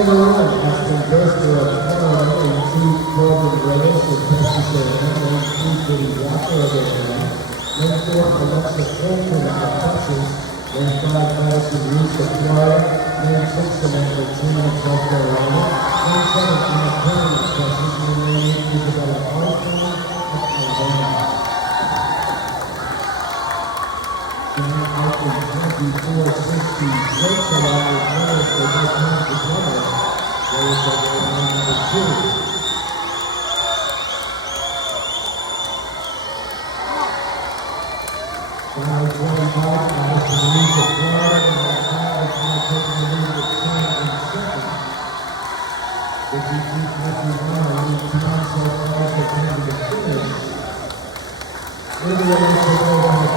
Number one, Aston Burster of Florida, and two Corbin Reyes of Texas A&M, and two Cody Walker of A&M. Number four, Alexa Fulton of Texas. Number five, Madison Reese of Florida. Number six, Samantha Chin of South Carolina. Number seven, Anna Kern of Texas. And number eight, Isabella Armstrong of Alabama. John Alfred 24-66 along with winners for both times as well. Reyes of A&M number two. Number 25, Madison Reese of Florida, and number 5 is now taking the lead with 10 and 7. 52-59, lead time so far for 10 to the finish. Maybe we'll also go on